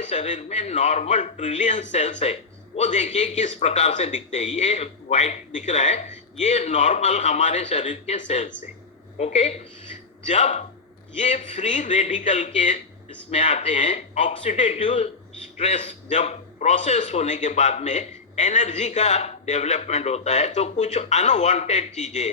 हमारे शरीर में नॉर्मल ट्रिलियन सेल्स है, वो देखिए किस प्रकार से दिखते हैं। ये व्हाइट दिख रहा है, ये नॉर्मल हमारे शरीर के सेल्स है। ओके, जब ये फ्री रेडिकल के इसमें आते हैं, ऑक्सीडेटिव स्ट्रेस जब प्रोसेस होने के बाद में एनर्जी का डेवलपमेंट होता है, तो कुछ अनवांटेड चीजें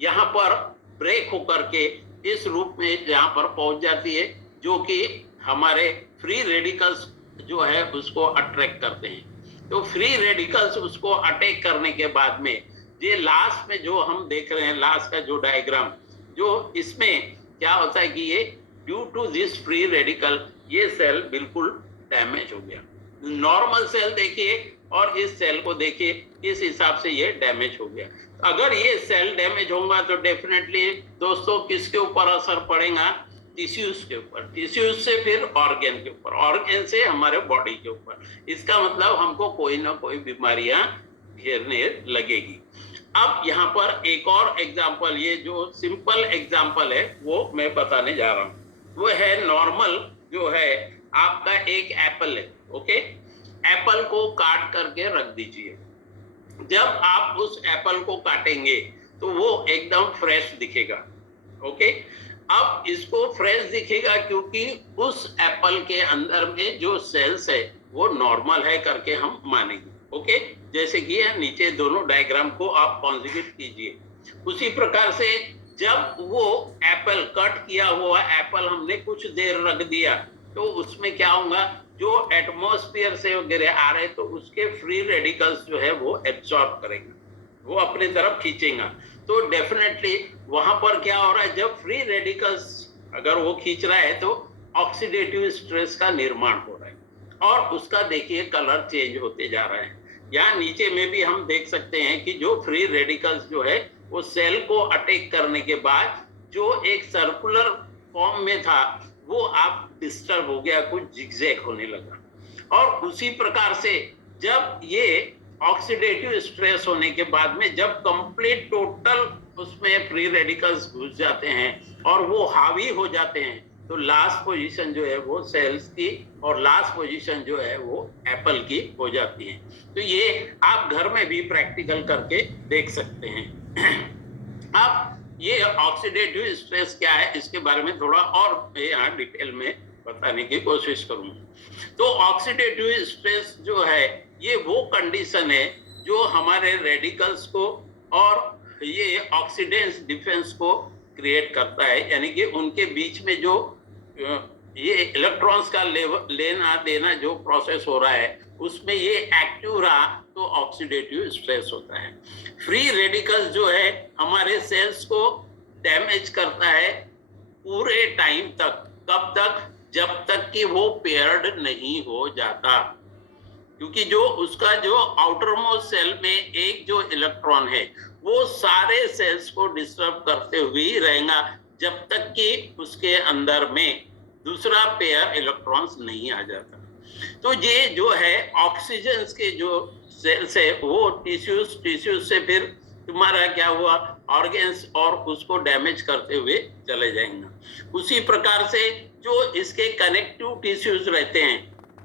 यहाँ पर ब्रेक होकर के इस रूप में यहाँ पर पहुंच जाती है, जो कि हमारे फ्री रेडिकल्स जो है उसको अट्रैक्ट करते हैं। तो फ्री रेडिकल्स उसको अटैक करने के बाद में ये लास्ट में जो हम देख रहे हैं, लास्ट का जो डायग्राम, जो इसमें क्या होता है कि ये due to this free radical ये सेल बिल्कुल डैमेज हो गया। नॉर्मल सेल देखिए और इस सेल को देखिए, इस हिसाब से ये डैमेज हो गया। अगर ये सेल डैमेज होगा तो डेफिनेटली दोस्तों किसके ऊपर असर पड़ेगा? टिश्यूज के ऊपर, टिश्यूज से फिर ऑर्गन के ऊपर, ऑर्गन से हमारे बॉडी के ऊपर। इसका मतलब हमको कोई ना कोई बीमारियां घेरने लगेगी। अब यहाँ पर एक और एग्जाम्पल, ये जो सिंपल एग्जाम्पल है वो मैं बताने जा रहा हूँ। वो है नॉर्मल जो है आपका एक एप्पल है। ओके, एप्पल को काट करके रख दीजिए। जब आप उस एप्पल को काटेंगे तो वो एकदम फ्रेश दिखेगा। ओके, अब इसको फ्रेश दिखेगा क्योंकि उस एप्पल के अंदर में जो सेल्स है वो नॉर्मल है करके हम मानेंगे। ओके, जैसे कि नीचे दोनों डायग्राम को आप कॉन्जुगेट कीजिए। उसी प्रकार से जब वो एप्पल, कट किया हुआ एप्पल हमने कुछ देर रख दिया तो उसमें क्या होगा, जो एटमॉस्फेयर से वगैरह आ रहे तो उसके फ्री रेडिकल्स जो है वो एब्सॉर्ब करेंगे, वो अपने तरफ खींचेगा। तो डेफिनेटली वहां पर क्या हो रहा है, जब फ्री रेडिकल्स अगर वो खींच रहा है तो ऑक्सीडेटिव स्ट्रेस का निर्माण हो रहा है और उसका देखिए कलर चेंज होते जा रहा है। यहाँ नीचे में भी हम देख सकते हैं कि जो फ्री रेडिकल्स जो है वो सेल को अटैक करने के बाद जो एक सर्कुलर फॉर्म में था वो आप डिस्टर्ब हो गया, कुछ जिगजैग होने लगा। और उसी प्रकार से जब ये ऑक्सीडेटिव स्ट्रेस होने के बाद में जब कंप्लीट टोटल उसमें फ्री रेडिकल्स घुस जाते हैं और वो हावी हो जाते हैं, तो लास्ट पोजीशन जो है वो सेल्स की और लास्ट पोजीशन जो है वो एप्पल की हो जाती है। तो ये आप घर में भी प्रैक्टिकल करके देख सकते हैं। अब ये ऑक्सीडेटिव स्ट्रेस क्या है इसके बारे में थोड़ा और मैं यहाँ डिटेल में बताने की कोशिश करूंगा। तो ऑक्सीडेटिव स्ट्रेस जो है ये वो कंडीशन है जो हमारे रेडिकल्स को और ये ऑक्सीडेंस डिफेंस को क्रिएट करता है, यानी कि उनके बीच में जो ये इलेक्ट्रॉन्स का लेना देना जो प्रोसेस हो रहा है उसमें ये एक्टिव रहा तो ऑक्सीडेटिव स्ट्रेस होता है। फ्री रेडिकल्स जो है हमारे सेल्स को डैमेज करता है पूरे टाइम तक। कब तक? जब तक कि वो पेयर्ड नहीं हो जाता, क्योंकि जो उसका जो आउटर मोस्ट सेल में एक जो इलेक्ट्रॉन है वो सारे सेल्स को डिस्टर्ब करते हुए ही रहेगा जब तक कि उसके अंदर में दूसरा पेयर इलेक्ट्रॉन्स नहीं आ जाता। तो ये जो है ऑक्सीजन के जो सेल्स है वो टिश्यूज से फिर तुम्हारा क्या हुआ, ऑर्गन्स, और उसको डैमेज करते हुए चले जाएंगे। उसी प्रकार से जो इसके कनेक्टिव टिश्यूज रहते हैं,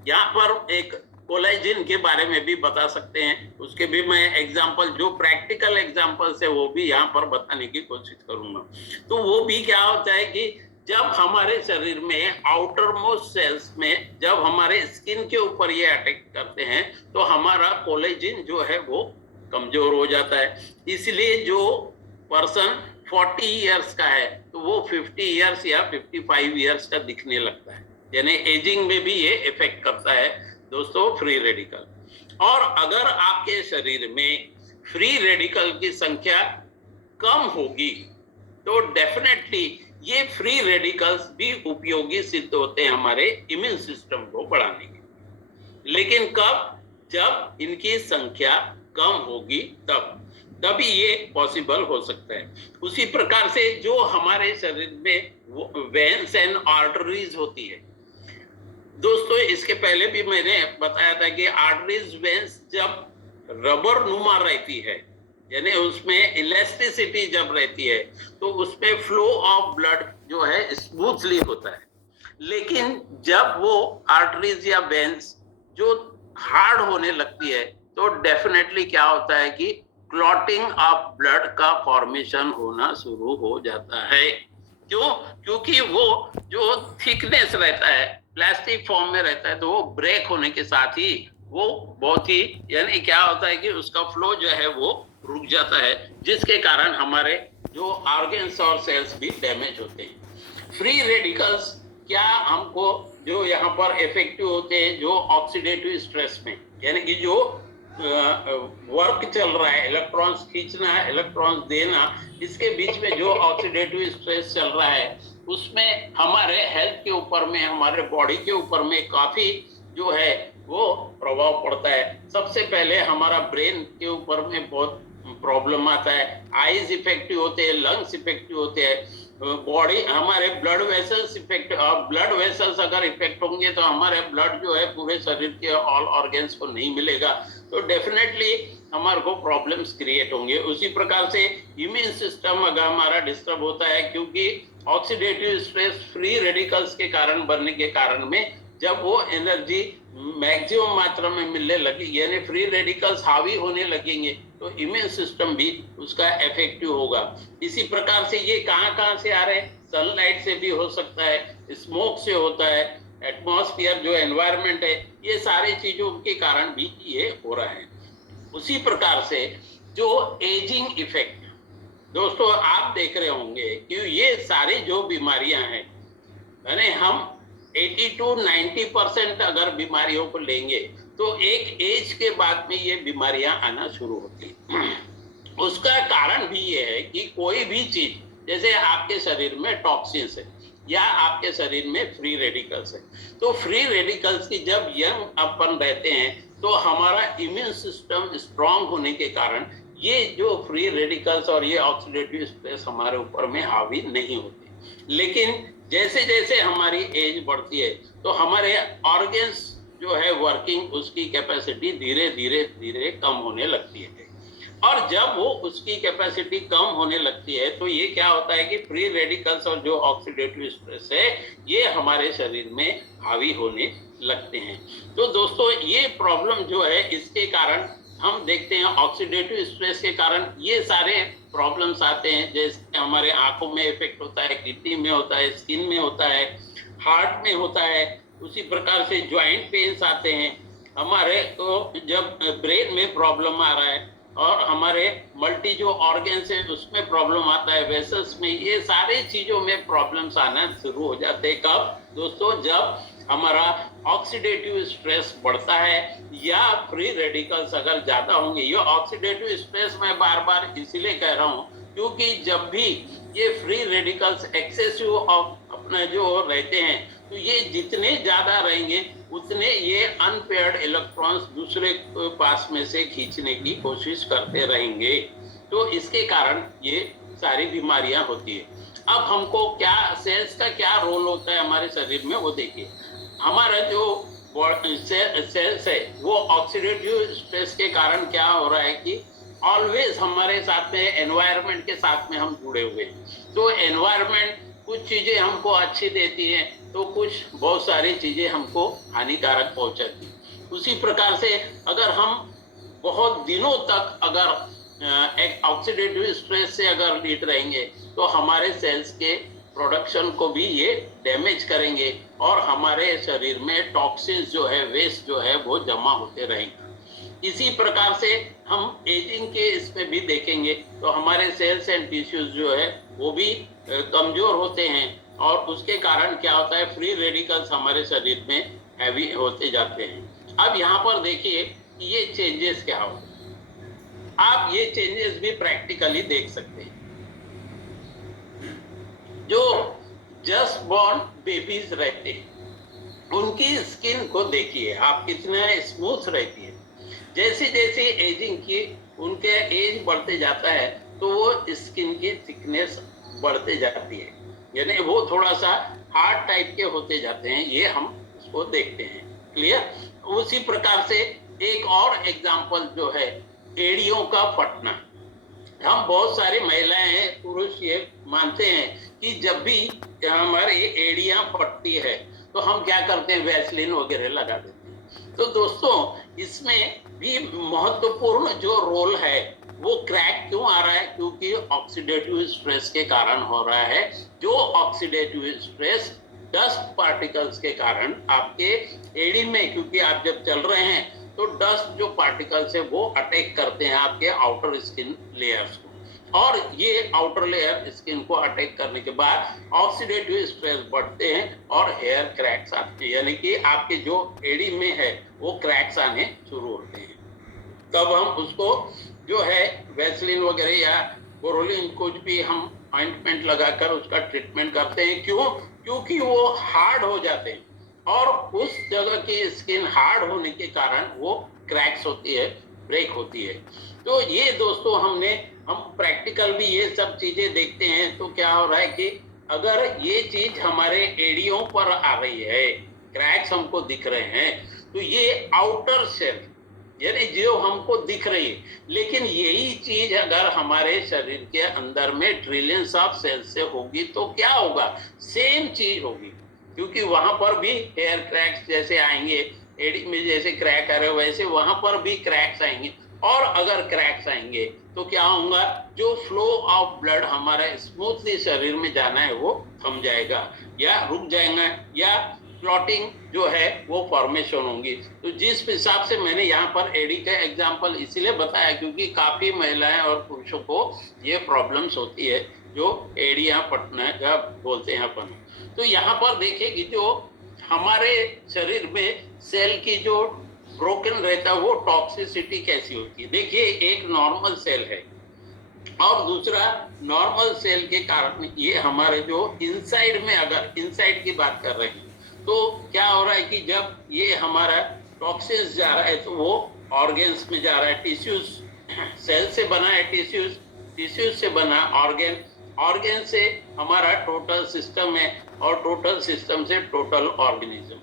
यहाँ पर एक कोलेजन के बारे में भी बता सकते हैं, उसके भी मैं एग्जांपल जो प्रैक्टिकल एग्जांपल्स है वो भी यहाँ पर बताने की कोशिश करूंगा। तो वो भी क्या होता है कि जब हमारे शरीर में आउटर मोस्ट सेल्स में जब हमारे स्किन के ऊपर ये अटैक करते हैं तो हमारा कोलेजन जो है वो कमजोर हो जाता है। इसलिए जो पर्सन 40 इयर्स का है तो वो 50 इयर्स या 55 इयर्स का दिखने लगता है, यानी एजिंग में भी ये इफेक्ट करता है दोस्तों फ्री रेडिकल। और अगर आपके शरीर में फ्री रेडिकल की संख्या कम होगी तो डेफिनेटली ये फ्री रेडिकल्स भी उपयोगी सिद्ध होते हैं हमारे इम्यून सिस्टम को बढ़ाने के। लेकिन कब? जब इनकी संख्या कम होगी तभी ये पॉसिबल हो सकता है। उसी प्रकार से जो हमारे शरीर में वेन्स एंड आर्टरीज होती है दोस्तों, इसके पहले भी मैंने बताया था कि आर्टरीज वेन्स जब रबर नुमा रहती है, यानी उसमें इलास्टिसिटी जब रहती है तो उसमें फ्लो ऑफ ब्लड जो है स्मूथली होता है। लेकिन जब वो आर्टरीज या वेन्स जो हार्ड होने लगती है तो डेफिनेटली क्या होता है कि क्लॉटिंग ऑफ ब्लड का फॉर्मेशन होना शुरू हो जाता है। क्यों? क्योंकि वो जो थिकनेस रहता है प्लास्टिक फॉर्म में रहता है, तो वो ब्रेक होने के साथ ही वो बहुत ही, यानी क्या होता है कि उसका फ्लो जो है वो रुक जाता है, जिसके कारण हमारे जो ऑर्गन्स और सेल्स भी डैमेज होते हैं। फ्री रेडिकल्स क्या हमको जो यहाँ पर इफेक्टिव होते हैं जो ऑक्सीडेटिव स्ट्रेस में, यानी कि जो वर्क चल रहा है, इलेक्ट्रॉन्स खींचना है, इलेक्ट्रॉन्स देना, इसके बीच में जो ऑक्सीडेटिव स्ट्रेस चल रहा है उसमें हमारे हेल्थ के ऊपर में, हमारे बॉडी के ऊपर में काफी जो है वो प्रभाव पड़ता है। सबसे पहले हमारा ब्रेन के ऊपर में बहुत प्रॉब्लम आता है, आईज इफेक्टिव होते हैं, लंग्स इफेक्टिव होते हैं, बॉडी हमारे blood vessels effect, blood vessels अगर इफेक्ट होंगे तो हमारे ब्लड जो है पूरे शरीर के ऑल ऑर्गन्स को नहीं मिलेगा, तो डेफिनेटली हमारे को प्रॉब्लम्स क्रिएट होंगे। उसी प्रकार से इम्यून सिस्टम अगर हमारा डिस्टर्ब होता है, क्योंकि ऑक्सीडेटिव स्ट्रेस फ्री रेडिकल्स के कारण बनने के कारण में जब वो एनर्जी मैक्सिमम मात्रा में मिलने लगेगी, यानी फ्री रेडिकल्स हावी होने लगेंगे, तो इम्यून सिस्टम भी उसका इफेक्टिव होगा। इसी प्रकार से ये कहाँ से आ रहे हैं? सनलाइट से भी हो सकता है, स्मोक से होता है, एटमॉस्फेयर जो एनवायरनमेंट है, ये सारी चीजों के कारण भी ये हो रहा है। उसी प्रकार से जो एजिंग इफेक्ट, दोस्तों आप देख रहे होंगे कि ये सारी जो बीमारियां हैं, यानी हम 80 to 90% अगर बीमारियों को लेंगे तो एक एज के बाद में ये बीमारियां आना शुरू होती हैं। उसका कारण भी ये है कि कोई भी चीज, जैसे आपके शरीर में टॉक्सिन्स है या आपके शरीर में फ्री रेडिकल्स है, तो फ्री रेडिकल्स की जब यंग अपन रहते हैं तो हमारा इम्यून सिस्टम स्ट्रांग होने के कारण ये जो फ्री रेडिकल्स और ये ऑक्सीडेटिव स्ट्रेस हमारे ऊपर में हावी नहीं होती। लेकिन जैसे जैसे हमारी एज बढ़ती है तो हमारे ऑर्गन्स जो है वर्किंग, उसकी कैपेसिटी धीरे धीरे धीरे कम होने लगती है, और जब वो उसकी कैपेसिटी कम होने लगती है तो ये क्या होता है कि फ्री रेडिकल्स और जो ऑक्सीडेटिव स्ट्रेस है ये हमारे शरीर में हावी होने लगते हैं। तो दोस्तों ये प्रॉब्लम जो है, इसके कारण हम देखते हैं ऑक्सीडेटिव स्ट्रेस के कारण ये सारे प्रॉब्लम्स आते हैं, जैसे हमारे आंखों में इफेक्ट होता है, किडनी में होता है, स्किन में होता है, हार्ट में होता है। उसी प्रकार से ज्वाइंट पेन्स आते हैं हमारे, तो जब ब्रेन में प्रॉब्लम आ रहा है और हमारे मल्टी जो ऑर्गन्स है उसमें प्रॉब्लम आता है, वेसल्स में, ये सारे चीजों में प्रॉब्लम्स आना शुरू हो जाते हैं। कब दोस्तों? जब हमारा ऑक्सीडेटिव स्ट्रेस बढ़ता है या फ्री रेडिकल्स अगर ज्यादा होंगे। ये ऑक्सीडेटिव स्ट्रेस मैं बार बार इसीलिए कह रहा हूँ क्योंकि जब भी ये फ्री रेडिकल्स एक्सेसिव अपने जो रहते हैं तो ये जितने ज्यादा रहेंगे उतने ये अनपेयर्ड इलेक्ट्रॉन्स दूसरे पास में से खींचने की कोशिश करते रहेंगे, तो इसके कारण ये सारी बीमारियां होती है। अब हमको क्या सेल्स का क्या रोल होता है हमारे शरीर में, वो देखिए। हमारा जो सेल्स है वो ऑक्सीडेटिव स्ट्रेस के कारण क्या हो रहा है कि ऑलवेज हमारे साथ में एनवायरनमेंट के साथ में हम जुड़े हुए हैं। तो एनवायरनमेंट कुछ चीजें हमको अच्छी देती हैं तो कुछ बहुत सारी चीजें हमको हानिकारक पहुंचाती। उसी प्रकार से अगर हम बहुत दिनों तक अगर एक ऑक्सीडेटिव स्ट्रेस से अगर लीड रहेंगे तो हमारे सेल्स के प्रोडक्शन को भी ये डैमेज करेंगे और हमारे शरीर में टॉक्सिन्स जो है, वेस्ट जो है वो जमा होते रहेंगे। इसी प्रकार से हम एजिंग के इसमें भी देखेंगे तो हमारे सेल्स एंड टिश्यूज जो है वो भी कमजोर होते हैं और उसके कारण क्या होता है, फ्री रेडिकल्स हमारे शरीर में हैवी होते जाते हैं। अब यहाँ पर देखिए ये चेंजेस क्या होते हैं, आप ये चेंजेस भी प्रैक्टिकली देख सकते हैं। जो जस्ट बॉर्न बेबीज रहते हैं उनकी स्किन को देखिए आप, कितना स्मूथ रहती है। जैसे जैसे एजिंग की उनके एज बढ़ते जाता है तो वो स्किन की थिकनेस बढ़ते जाती है, यानी वो थोड़ा सा हार्ड टाइप के होते जाते हैं, ये हम उसको देखते हैं। क्लियर? उसी प्रकार से एक और एग्जांपल जो है एड़ियों का फटना। हम बहुत सारी महिलाएं हैं, पुरुष ये मानते हैं कि जब भी हमारी एड़ियां फटती है तो हम क्या करते हैं, वैसलीन वगैरह लगा देते हैं। तो दोस्तों इसमें भी महत्वपूर्ण जो रोल है, वो क्रैक क्यों आ रहा है, क्योंकि ऑक्सीडेटिव स्ट्रेस के कारण हो रहा है। जो ऑक्सीडेटिव स्ट्रेस डस्ट पार्टिकल्स के कारण आपके एड़ी में, क्योंकि आप जब चल रहे हैं तो डस्ट जो पार्टिकल्स है वो अटैक करते हैं आपके आउटर स्किन लेयर्स को, और ये आउटर लेयर स्किन को अटैक करने के बाद ऑक्सीडेटिव स्ट्रेस बढ़ते हैं और हेयर क्रैक्स आते हैं, यानी कि आपके जो एड़ी में है वो क्रैक्स आने शुरू होते हैं। तब हम उसको जो है वैसलीन वगैरह या बोरोलिन कुछ भी हम ऑइंटमेंट लगाकर उसका ट्रीटमेंट करते हैं। क्यों? क्योंकि वो हार्ड हो जाते हैं, और उस जगह की स्किन हार्ड होने के कारण वो क्रैक्स होती है, ब्रेक होती है। तो ये दोस्तों हम प्रैक्टिकल भी ये सब चीजें देखते हैं, तो क्या हो रहा है कि अगर ये चीज हमारे एड़ियों पर आ रही है, क्रैक्स हमको दिख रहे हैं, तो ये आउटर सेल यानी जो हमको दिख रही है, लेकिन यही चीज अगर हमारे शरीर के अंदर में ट्रिलियंस ऑफ सेल्स से होगी तो क्या होगा, सेम चीज होगी। क्योंकि वहां पर भी हेयर क्रैक्स जैसे आएंगे, एड़ी में जैसे क्रैक आ रहे वैसे वहां पर भी क्रैक्स आएंगे, और अगर क्रैक्स आएंगे तो क्या होगा, जो फ्लो ऑफ ब्लड हमारा स्मूथली शरीर में जाना है वो थम जाएगा या रुक जाएगा, या क्लॉटिंग जो है वो फॉर्मेशन होंगी। तो जिस हिसाब से मैंने यहाँ पर एडी का एग्जांपल इसलिए बताया क्योंकि काफी महिलाएं और पुरुषों को ये प्रॉब्लम्स होती है, जो एड़ियां पटना का बोलते हैं अपन। तो यहाँ पर देखिए कि जो हमारे शरीर में सेल की जो ब्रोकन रहता है वो टॉक्सिसिटी कैसी होती है। देखिए एक नॉर्मल सेल है और दूसरा नॉर्मल सेल के कारण ये हमारे जो इनसाइड में, अगर इनसाइड की बात कर रहे हैं तो क्या हो रहा है कि जब ये हमारा टॉक्सिन्स जा रहा है तो वो ऑर्गेन्स में जा रहा है, टिश्यूज, सेल से बना है टिश्यूज, टिश्यूज से बना ऑर्गेन, ऑर्गेन से हमारा टोटल सिस्टम है, और टोटल सिस्टम से टोटल ऑर्गेनिज्म।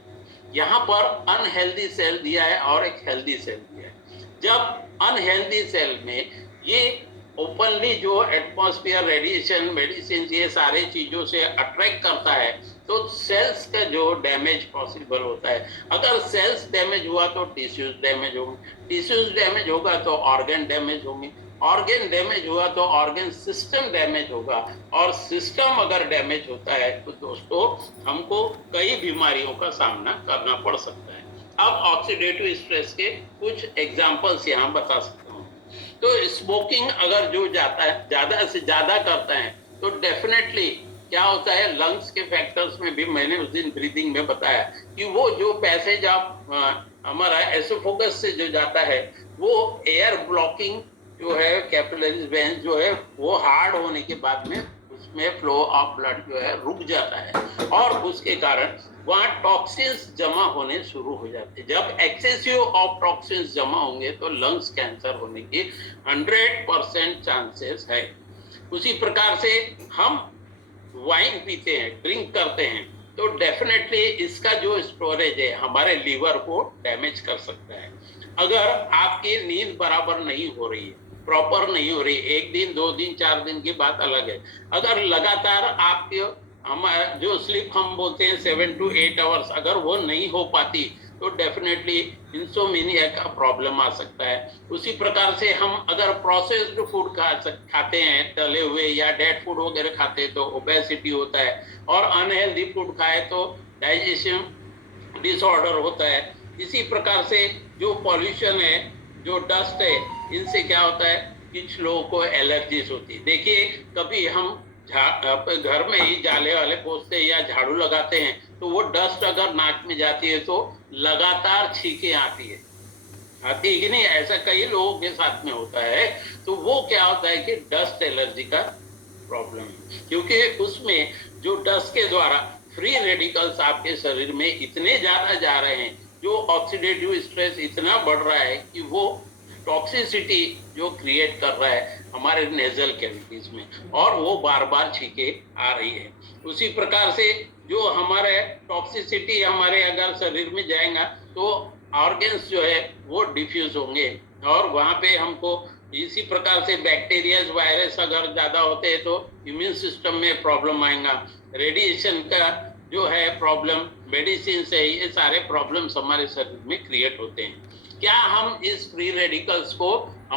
यहाँ पर अनहेल्दी सेल दिया है और एक हेल्दी सेल दिया है। जब अनहेल्दी सेल में ये ओपनली जो एटमॉस्फेयर, रेडिएशन, मेडिसिन, ये सारे चीजों से अट्रैक्ट करता है तो सेल्स का जो डैमेज पॉसिबल होता है। अगर सेल्स डैमेज हुआ तो टिश्यूज डैमेज होंगे, टिश्यूज डैमेज होगा तो ऑर्गन डैमेज होंगे, ऑर्गन डैमेज हुआ तो ऑर्गन सिस्टम डैमेज होगा, और सिस्टम अगर डैमेज होता है तो दोस्तों हमको कई बीमारियों का सामना करना पड़ सकता है। अब ऑक्सीडेटिव स्ट्रेस के कुछ एग्जांपल्स यहाँ बता सकता हूँ। तो स्मोकिंग अगर जो जाता है, ज्यादा से ज्यादा करता है, तो डेफिनेटली क्या होता है, लंग्स के फैक्टर्स में भी मैंने उस दिन ब्रीदिंग में बताया कि वो जो पैसेज ऑफ हमारा एसोफेगस से जो जाता है वो एयर ब्लॉकिंग जो है, कैपिलरीज वेंस जो है वो हार्ड होने के बाद में उसमें फ्लो ऑफ ब्लड जो है रुक जाता है, और उसके कारण वहाँ टॉक्सिन्स जमा होने शुरू हो जाते हैं। जब एक्सेसिव ऑफ टॉक्सिन्स जमा होंगे तो लंग्स कैंसर होने की 100% चांसेस है। उसी प्रकार से हम वाइन पीते हैं, ड्रिंक करते हैं, तो डेफिनेटली इसका जो स्टोरेज है हमारे लीवर को डैमेज कर सकता है। अगर आपकी नींद बराबर नहीं हो रही है, प्रॉपर नहीं हो रही, एक दिन, 2 दिन, 4 दिन की बात अलग है। अगर लगातार आपके हमारा जो स्लीप हम बोलते हैं 7 to 8 आवर्स, अगर वो नहीं हो पाती तो डेफिनेटली इंसोमिनिया का प्रॉब्लम आ सकता है। उसी प्रकार से हम अगर प्रोसेस्ड फूड खाते हैं, तले हुए या डेड फूड वगैरह खाते हैं तो ओबेसिटी होता है, और अनहेल्दी फूड खाए तो डाइजेशन डिसऑर्डर होता है। इसी प्रकार से जो पॉल्यूशन है, जो डस्ट है, इनसे क्या होता है, कुछ लोगों को एलर्जीज होती है। देखिए कभी हम घर में ही जाले वाले पोंछते हैं या झाड़ू लगाते हैं तो वो डस्ट अगर नाक में जाती है तो लगातार छींकें आती है कि नहीं, ऐसा कई लोगों के साथ में होता है। तो वो क्या होता है कि डस्ट एलर्जी का प्रॉब्लम है, क्योंकि उसमें जो डस्ट के द्वारा फ्री रेडिकल्स आपके शरीर में इतने ज्यादा जा रहे हैं, जो ऑक्सीडेटिव स्ट्रेस इतना बढ़ रहा है कि वो टॉक्सिसिटी जो क्रिएट कर रहा है हमारे नेजल कैविटीज में, और वो बार बार छींके आ रही है। उसी प्रकार से जो हमारे टॉक्सिसिटी हमारे अगर शरीर में जाएगा तो ऑर्गन्स जो है वो डिफ्यूज होंगे, और वहाँ पे हमको इसी प्रकार से बैक्टीरिया, वायरस अगर ज्यादा होते हैं तो इम्यून सिस्टम में प्रॉब्लम आएगा। रेडिएशन का जो है प्रॉब्लम, मेडिसिन है, ये सारे प्रॉब्लम्स हमारे शरीर में क्रिएट होते हैं। क्या हम इस फ्री रेडिकल्स को